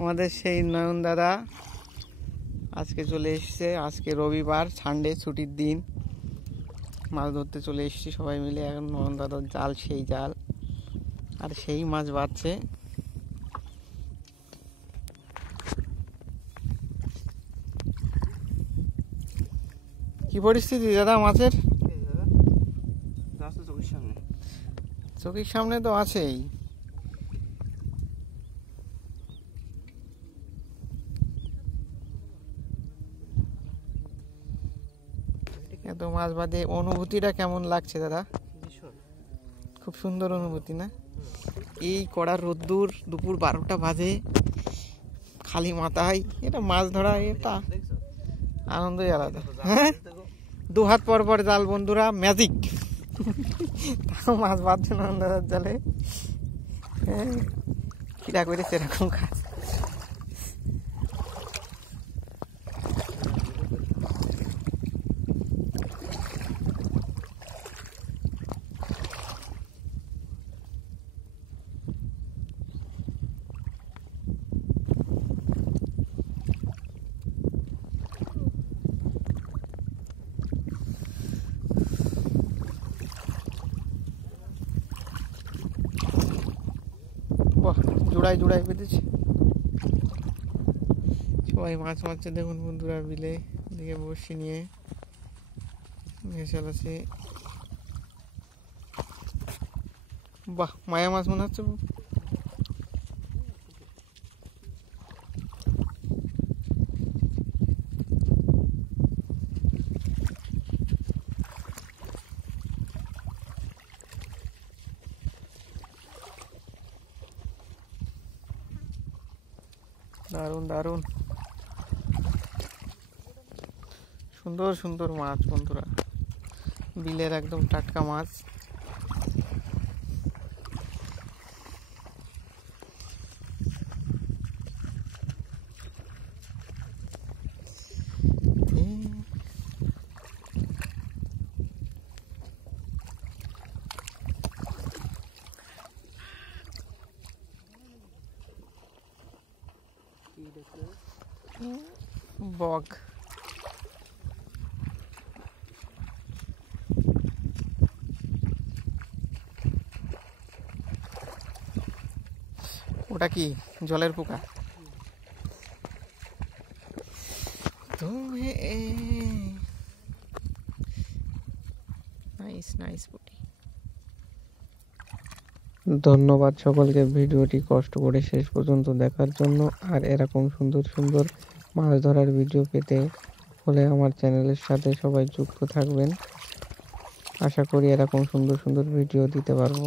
আমাদের সেই নয়ন দাদা আজকে চলে এসেছে। আজকে রবিবার, সানডে, ছুটির দিন। মাছ ধরতে চলে এসেছি সবাই মিলে। এখন নয়ন দাদার জাল, সেই জাল, আর সেই মাছ বাড়ছে। কি পরিস্থিতি দাদা মাছের? চোখের সামনে তো আছেই। এত মাছ বাদে অনুভূতিটা কেমন লাগছে দাদা? খুব সুন্দর অনুভূতি না? এই কড়া রোদ্দুর, দুপুর 12টা বাজে, খালি মাথায় এটা মাছ ধরা, এটা আনন্দই আলাদা। হ্যাঁ, 2 হাত পর পর জাল বন্ধুরা, ম্যাজিক। তাও মাছ বাঁধছে না দাদার জালে। হ্যাঁ, কিরা করেছে এরকম কাজ। বাহ, জোড়ায় জোড়ায় বেঁধেছে। সবাই মাছ মারছে দেখুন বন্ধুরা, বিলে দিকে বসে নিয়ে ভেসে আছে। বাহ, মায়া মাছ মনে হচ্ছে। দারুণ দারুণ, সুন্দর সুন্দর মাছ বন্ধুরা, বিলের একদম টাটকা মাছ। বগ, ওটা কি জলের পোকা? নাইস নাইস পুটি। ধন্যবাদ সকলকে ভিডিওটি কষ্ট করে শেষ পর্যন্ত দেখার জন্য। আর এরকম সুন্দর সুন্দর মাছ ধরার ভিডিও পেতে হলে আমার চ্যানেলের সাথে সবাই যুক্ত থাকবেন। আশা করি এরকম সুন্দর সুন্দর ভিডিও দিতে পারবো।